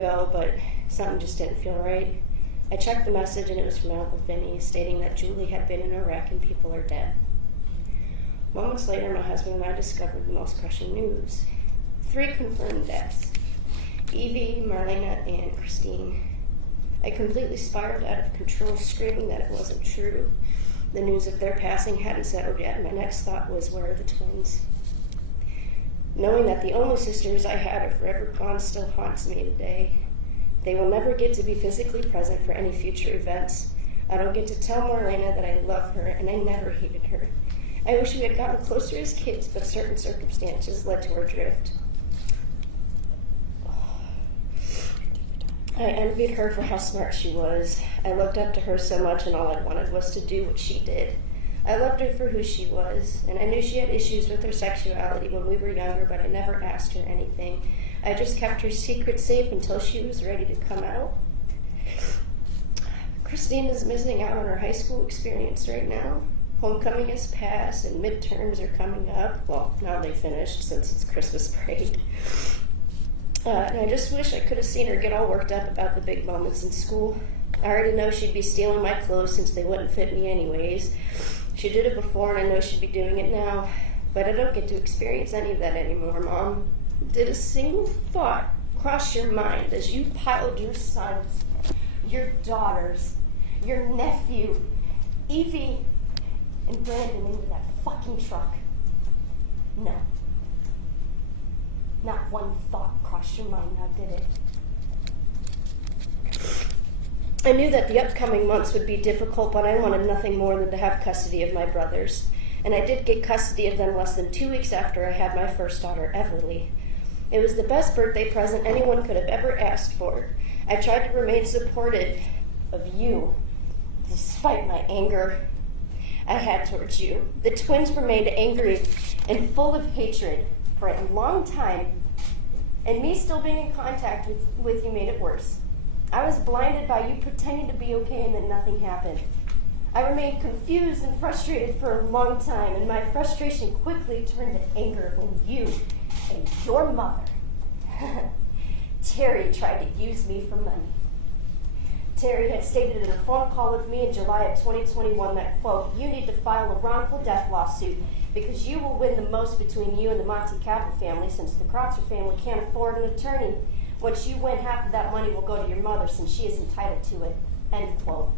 Ago, but something just didn't feel right. I checked the message and it was from my Uncle Vinny stating that Julie had been in a wreck and people are dead. Moments later, my husband and I discovered the most crushing news. 3 confirmed deaths: Evie, Marlena, and Christine. I completely spiraled out of control, screaming that it wasn't true. The news of their passing hadn't settled yet, and my next thought was, where are the twins? Knowing that the only sisters I had are forever gone still haunts me today. They will never get to be physically present for any future events. I don't get to tell Marlena that I love her and I never hated her. I wish we had gotten closer as kids, but certain circumstances led to our drift. I envied her for how smart she was. I looked up to her so much, and all I wanted was to do what she did. I loved her for who she was, and I knew she had issues with her sexuality when we were younger, but I never asked her anything. I just kept her secret safe until she was ready to come out. Christine is missing out on her high school experience right now. Homecoming has passed, and midterms are coming up. Well, now they finished since it's Christmas break. And I just wish I could have seen her get all worked up about the big moments in school. I already know she'd be stealing my clothes since they wouldn't fit me anyways. She did it before, and I know she'd be doing it now. But I don't get to experience any of that anymore, Mom. Did a single thought cross your mind as you piled your sons, your daughters, your nephew, Evie, and Brandon into that fucking truck? No. Not one thought crossed your mind now, did it? I knew that the upcoming months would be difficult, but I wanted nothing more than to have custody of my brothers. And I did get custody of them less than 2 weeks after I had my first daughter, Everly. It was the best birthday present anyone could have ever asked for. I tried to remain supportive of you, despite my anger I had towards you. The twins remained angry and full of hatred for a long time, and me still being in contact with you made it worse. I was blinded by you pretending to be okay and then nothing happened. I remained confused and frustrated for a long time, and my frustration quickly turned to anger when you and your mother, Terry, tried to use me for money. Terry had stated in a phone call with me in July of 2021 that, quote, you need to file a wrongful death lawsuit because you will win the most between you and the Monte Cappa family since the Krotzer family can't afford an attorney. Once you win, half of that money will go to your mother since she is entitled to it, end quote.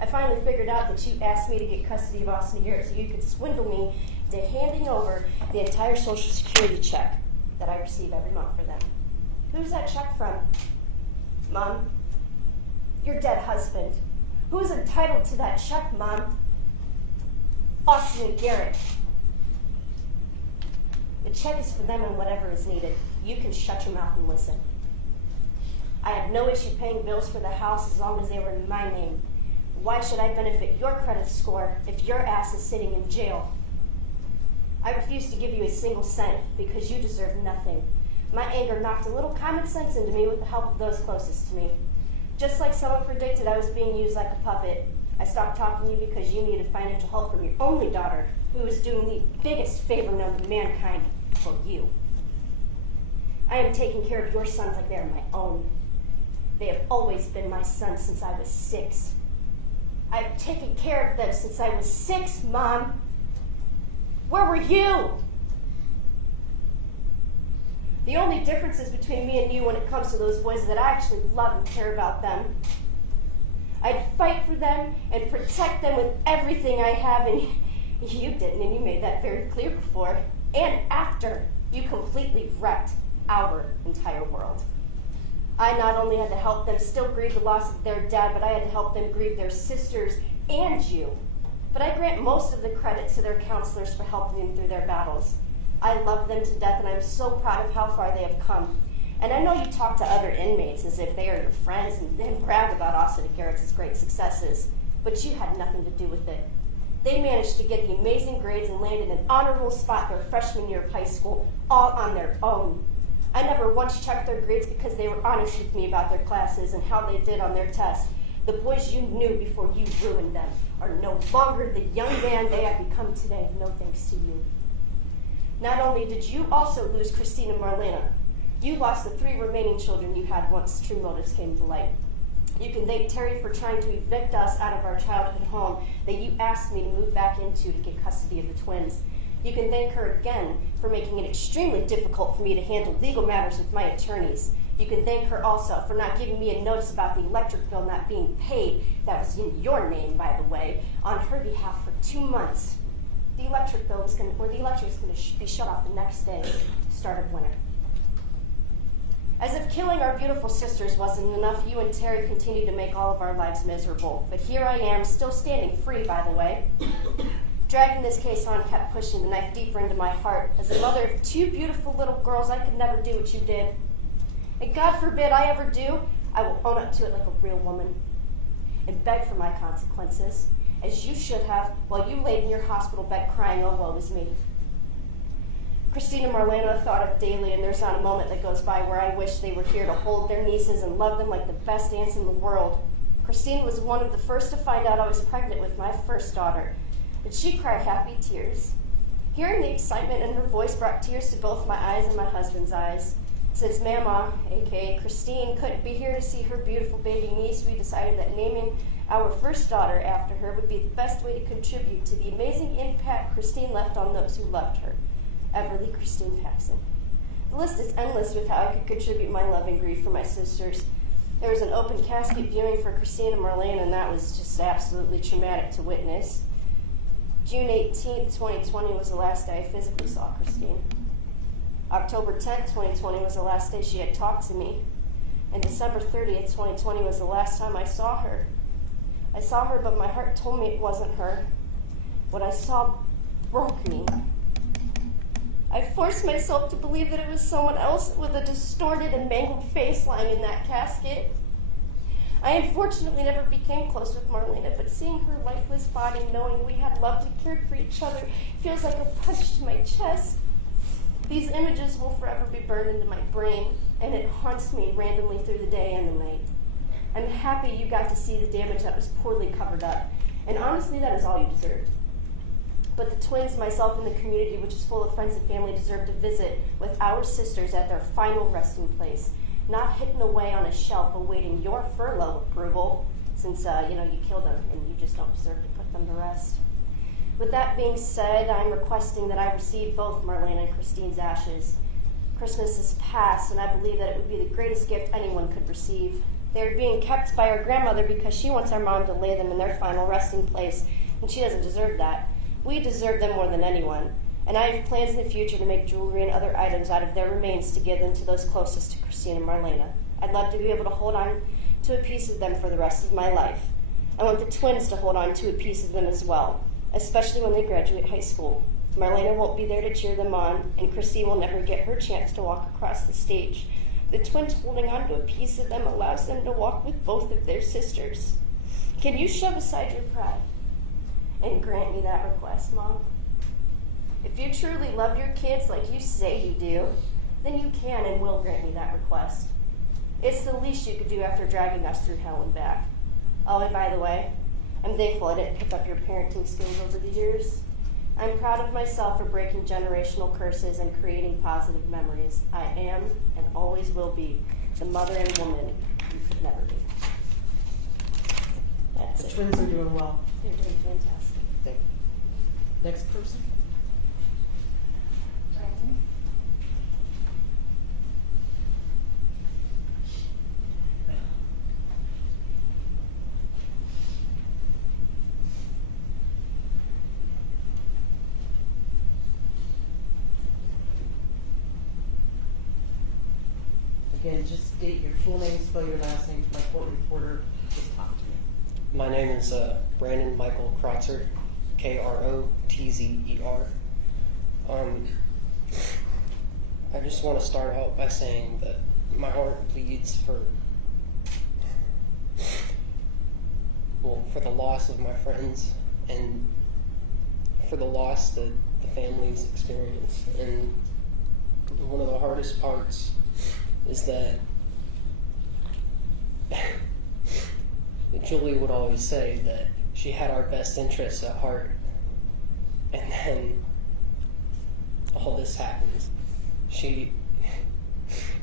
I finally figured out that you asked me to get custody of Austin Garrett so you could swindle me into handing over the entire Social Security check that I receive every month for them. Who's that check from? Mom? Your dead husband. Who's entitled to that check, Mom? Austin and Garrett. The check is for them and whatever is needed. You can shut your mouth and listen. I have no issue paying bills for the house as long as they were in my name. Why should I benefit your credit score if your ass is sitting in jail? I refuse to give you a single cent because you deserve nothing. My anger knocked a little common sense into me with the help of those closest to me. Just like someone predicted I was being used like a puppet, I stopped talking to you because you needed financial help from your only daughter, who was doing the biggest favor known to mankind for you. I am taking care of your sons like they're my own. They have always been my sons since I was 6. I've taken care of them since I was 6, Mom. Where were you? The only differences between me and you when it comes to those boys is that I actually love and care about them. I'd fight for them and protect them with everything I have, and you didn't, and you made that very clear before. And after, you completely wrecked our entire world. I not only had to help them still grieve the loss of their dad, but I had to help them grieve their sisters and you. But I grant most of the credit to their counselors for helping them through their battles. I love them to death, and I'm so proud of how far they have come. And I know you talk to other inmates as if they are your friends and brag about Austin and Garrett's great successes, but you had nothing to do with it. They managed to get the amazing grades and landed an honorable spot their freshman year of high school, all on their own. I never once checked their grades because they were honest with me about their classes and how they did on their tests. The boys you knew before you ruined them are no longer the young man they have become today, no thanks to you. Not only did you also lose Christine and Marlena, You lost the 3 remaining children you had once true motives came to light. You can thank Terry for trying to evict us out of our childhood home that you asked me to move back into to get custody of the twins. You can thank her again for making it extremely difficult for me to handle legal matters with my attorneys. You can thank her also for not giving me a notice about the electric bill not being paid, that was in your name, by the way, on her behalf for 2 months. The electric was going to be shut off the next day, start of winter. As if killing our beautiful sisters wasn't enough, you and Terry continued to make all of our lives miserable. But here I am, still standing free, by the way. Dragging this case on kept pushing the knife deeper into my heart. As a mother of 2 beautiful little girls, I could never do what you did. And God forbid I ever do, I will own up to it like a real woman and beg for my consequences, as you should have while you laid in your hospital bed crying, oh, woe is me. Christine and Marlena are thought of daily, and there's not a moment that goes by where I wish they were here to hold their nieces and love them like the best aunts in the world. Christine was one of the first to find out I was pregnant with my first daughter, and she cried happy tears. Hearing the excitement in her voice brought tears to both my eyes and my husband's eyes. Since Mama, aka Christine, couldn't be here to see her beautiful baby niece, we decided that naming our first daughter after her would be the best way to contribute to the amazing impact Christine left on those who loved her. Everly Christine Paxson. The list is endless with how I could contribute my love and grief for my sisters. There was an open casket viewing for Christine and Marlene, and that was just absolutely traumatic to witness. June 18th, 2020 was the last day I physically saw Christine. October 10th, 2020 was the last day she had talked to me. And December 30th, 2020 was the last time I saw her. I saw her, but my heart told me it wasn't her. What I saw broke me. I forced myself to believe that it was someone else with a distorted and mangled face lying in that casket. I unfortunately never became close with Marlena, but seeing her lifeless body, knowing we had loved and cared for each other, feels like a punch to my chest. These images will forever be burned into my brain, and it haunts me randomly through the day and the night. I'm happy you got to see the damage that was poorly covered up, and honestly, that is all you deserved. But the twins, myself, and the community, which is full of friends and family, deserve to visit with our sisters at their final resting place, not hidden away on a shelf awaiting your furlough approval, since you killed them and you just don't deserve to put them to rest. With that being said, I'm requesting that I receive both Marlena and Christine's ashes. Christmas is past, and I believe that it would be the greatest gift anyone could receive. They are being kept by our grandmother because she wants our mom to lay them in their final resting place, and she doesn't deserve that. We deserve them more than anyone, and I have plans in the future to make jewelry and other items out of their remains to give them to those closest to Christine and Marlena. I'd love to be able to hold on to a piece of them for the rest of my life. I want the twins to hold on to a piece of them as well, especially when they graduate high school. Marlena won't be there to cheer them on, and Christine will never get her chance to walk across the stage. The twins holding on to a piece of them allows them to walk with both of their sisters. Can you shove aside your pride and grant me that request, Mom? If you truly love your kids like you say you do, then you can and will grant me that request. It's the least you could do after dragging us through hell and back. Oh, and by the way, I'm thankful I didn't pick up your parenting skills over the years. I'm proud of myself for breaking generational curses and creating positive memories. I am and always will be the mother and woman you could never be. That's it. The twins are doing well. They're doing fantastic. Thank you. Next person. Again, just state your full name, spell your last name for my court reporter. Just talk to me. My name is Brandon Michael Krotzer, Krotzer. I just want to start out by saying that my heart bleeds for the loss of my friends and for the loss that the families experience. And one of the hardest parts is that Julie would always say that she had our best interests at heart, and then all this happens. She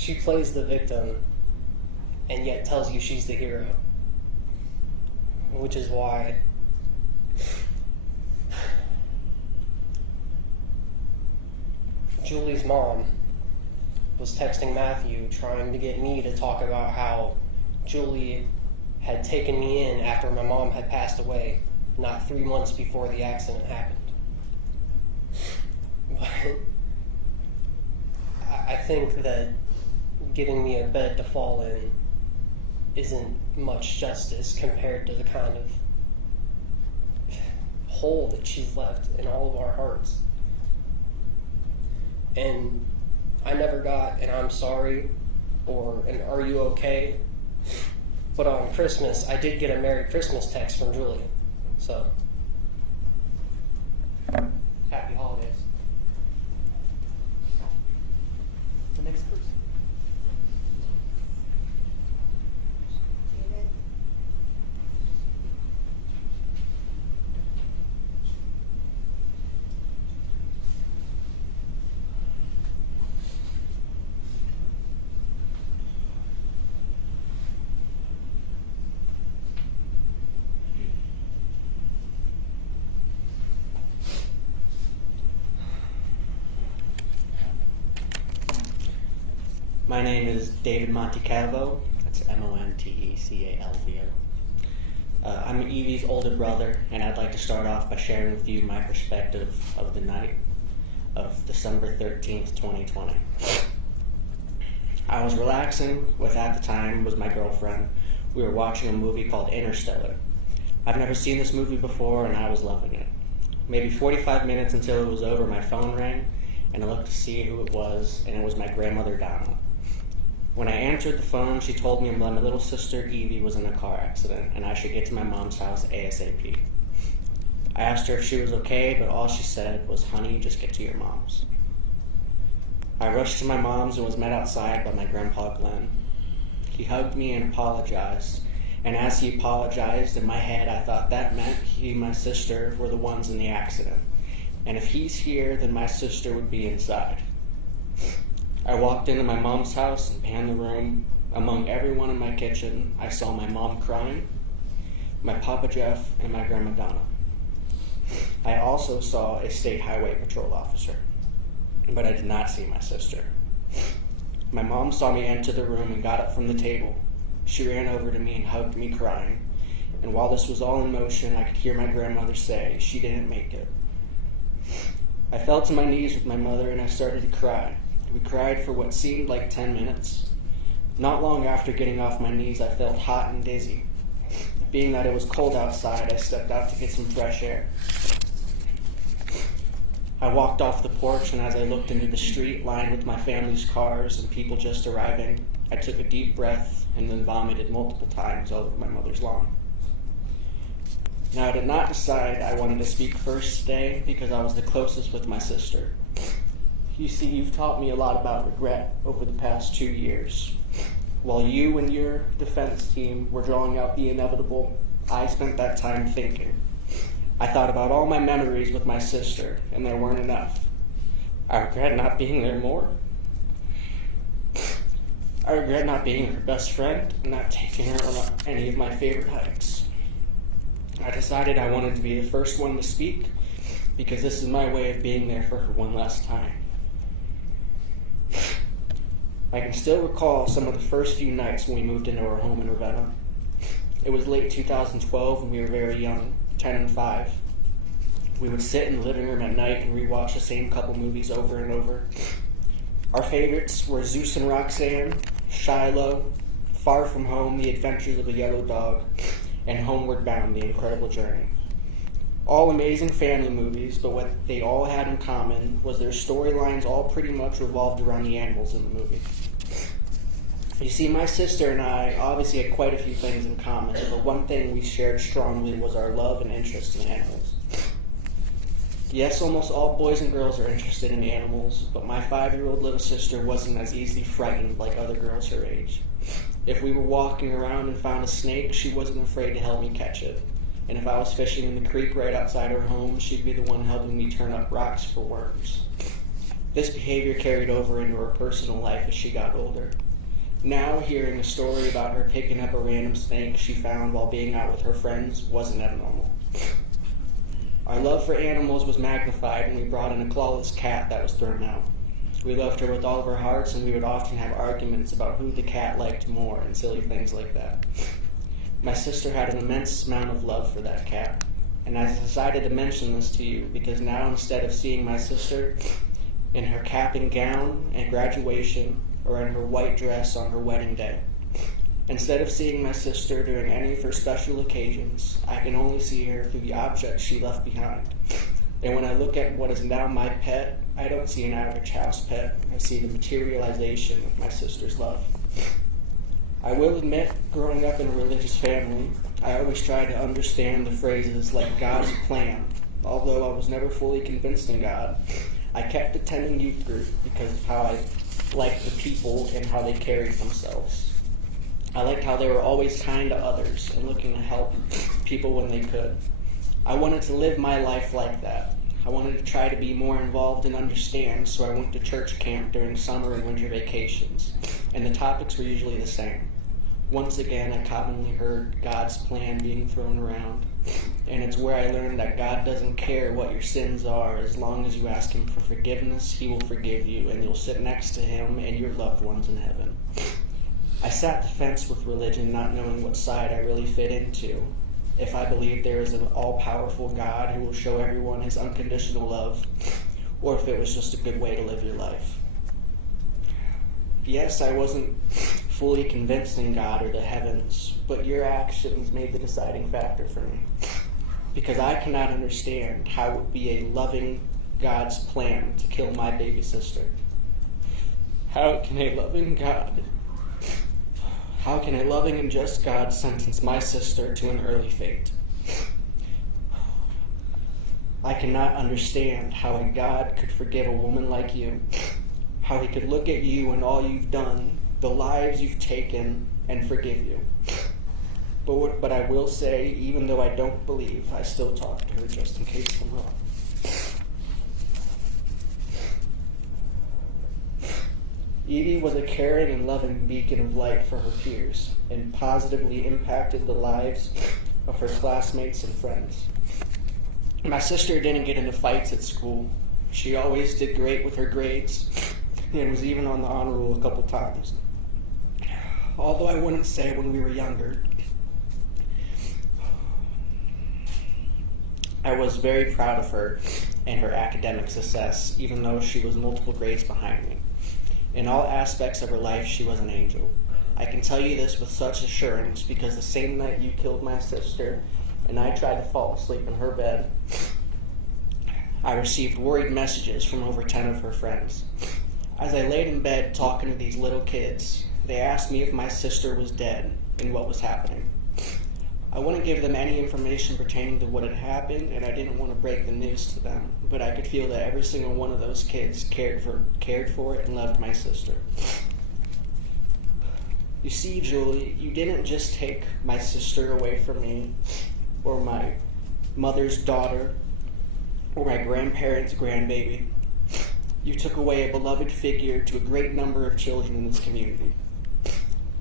She plays the victim and yet tells you she's the hero. Which is why Julie's mom was texting Matthew trying to get me to talk about how Julie had taken me in after my mom had passed away, not 3 months before the accident happened. But I think that giving me a bed to fall in isn't much justice compared to the kind of hole that she's left in all of our hearts. And I never got an "I'm sorry" or an "Are you okay?" But on Christmas, I did get a "Merry Christmas" text from Julie. So, happy holidays. The next person. David? My name is David Montecalvo. That's Montecalvo. I'm Evie's older brother, and I'd like to start off by sharing with you my perspective of the night of December 13th, 2020. I was relaxing with, at the time, was my girlfriend. We were watching a movie called Interstellar. I've never seen this movie before, and I was loving it. Maybe 45 minutes until it was over, my phone rang, and I looked to see who it was, and it was my grandmother, Donna. When I answered the phone, she told me that my little sister, Evie, was in a car accident, and I should get to my mom's house ASAP. I asked her if she was okay, but all she said was, "Honey, just get to your mom's." I rushed to my mom's and was met outside by my grandpa, Glenn. He hugged me and apologized, and as he apologized, in my head I thought that meant he and my sister were the ones in the accident, and if he's here, then my sister would be inside. I walked into my mom's house and panned the room. Among everyone in my kitchen, I saw my mom crying, my Papa Jeff, and my Grandma Donna. I also saw a state highway patrol officer, but I did not see my sister. My mom saw me enter the room and got up from the table. She ran over to me and hugged me crying, and while this was all in motion, I could hear my grandmother say she didn't make it. I fell to my knees with my mother and I started to cry. We cried for what seemed like 10 minutes. Not long after getting off my knees, I felt hot and dizzy. Being that it was cold outside, I stepped out to get some fresh air. I walked off the porch, and as I looked into the street lined with my family's cars and people just arriving, I took a deep breath and then vomited multiple times all over my mother's lawn. Now, I did not decide I wanted to speak first today because I was the closest with my sister. You see, you've taught me a lot about regret over the past 2 years. While you and your defense team were drawing out the inevitable, I spent that time thinking. I thought about all my memories with my sister, and there weren't enough. I regret not being there more. I regret not being her best friend and not taking her on any of my favorite hikes. I decided I wanted to be the first one to speak because this is my way of being there for her one last time. I can still recall some of the first few nights when we moved into our home in Ravenna. It was late 2012 and we were very young, 10 and 5. We would sit in the living room at night and rewatch the same couple movies over and over. Our favorites were Zeus and Roxanne, Shiloh, Far From Home, The Adventures of a Yellow Dog, and Homeward Bound, The Incredible Journey. All amazing family movies, but what they all had in common was their storylines all pretty much revolved around the animals in the movie. You see, my sister and I obviously had quite a few things in common, but one thing we shared strongly was our love and interest in animals. Yes, almost all boys and girls are interested in animals, but my 5-year-old little sister wasn't as easily frightened like other girls her age. If we were walking around and found a snake, she wasn't afraid to help me catch it. And if I was fishing in the creek right outside her home, she'd be the one helping me turn up rocks for worms. This behavior carried over into her personal life as she got older. Now, hearing a story about her picking up a random snake she found while being out with her friends wasn't abnormal. Our love for animals was magnified when we brought in a clawless cat that was thrown out. We loved her with all of our hearts, and we would often have arguments about who the cat liked more and silly things like that. My sister had an immense amount of love for that cat, and I decided to mention this to you because now, instead of seeing my sister in her cap and gown at graduation or in her white dress on her wedding day, instead of seeing my sister during any of her special occasions, I can only see her through the objects she left behind. And when I look at what is now my pet, I don't see an average house pet. I see the materialization of my sister's love. I will admit, growing up in a religious family, I always tried to understand the phrases like God's plan. Although I was never fully convinced in God, I kept attending youth group because of how I liked the people and how they carried themselves. I liked how they were always kind to others and looking to help people when they could. I wanted to live my life like that. I wanted to try to be more involved and understand, so I went to church camp during summer and winter vacations, and the topics were usually the same. Once again, I commonly heard God's plan being thrown around, and it's where I learned that God doesn't care what your sins are. As long as you ask Him for forgiveness, He will forgive you, and you'll sit next to Him and your loved ones in heaven. I sat the fence with religion, not knowing what side I really fit into. If I believed there is an all-powerful God who will show everyone His unconditional love, or if it was just a good way to live your life. Yes, I wasn't fully convinced in God or the heavens, but your actions made the deciding factor for me. Because I cannot understand how it would be a loving God's plan to kill my baby sister. How can a loving and just God sentence my sister to an early fate? I cannot understand how a God could forgive a woman like you, how He could look at you and all you've done, the lives you've taken, and forgive you. But I will say, even though I don't believe, I still talk to her just in case I'm wrong. Evie was a caring and loving beacon of light for her peers and positively impacted the lives of her classmates and friends. My sister didn't get into fights at school. She always did great with her grades and was even on the honor roll a couple times. Although I wouldn't say when we were younger, I was very proud of her and her academic success, even though she was multiple grades behind me. In all aspects of her life, she was an angel. I can tell you this with such assurance because the same night you killed my sister and I tried to fall asleep in her bed, I received worried messages from over 10 of her friends. As I laid in bed talking to these little kids, they asked me if my sister was dead and what was happening. I wouldn't give them any information pertaining to what had happened, and I didn't want to break the news to them, but I could feel that every single one of those kids cared for it and loved my sister. You see, Julie, you didn't just take my sister away from me, or my mother's daughter, or my grandparents' grandbaby. You took away a beloved figure to a great number of children in this community.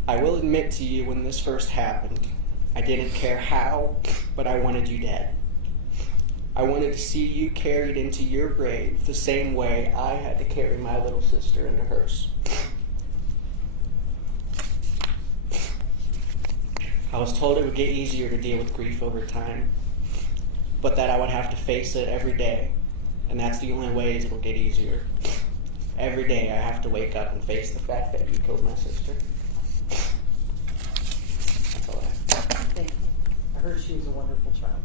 I will admit to you, when this first happened, I didn't care how, but I wanted you dead. I wanted to see you carried into your grave the same way I had to carry my little sister into hers. I was told it would get easier to deal with grief over time, but that I would have to face it every day, and that's the only ways it'll get easier. Every day I have to wake up and face the fact that you killed my sister. That's all I have. Thank you. I heard she was a wonderful child.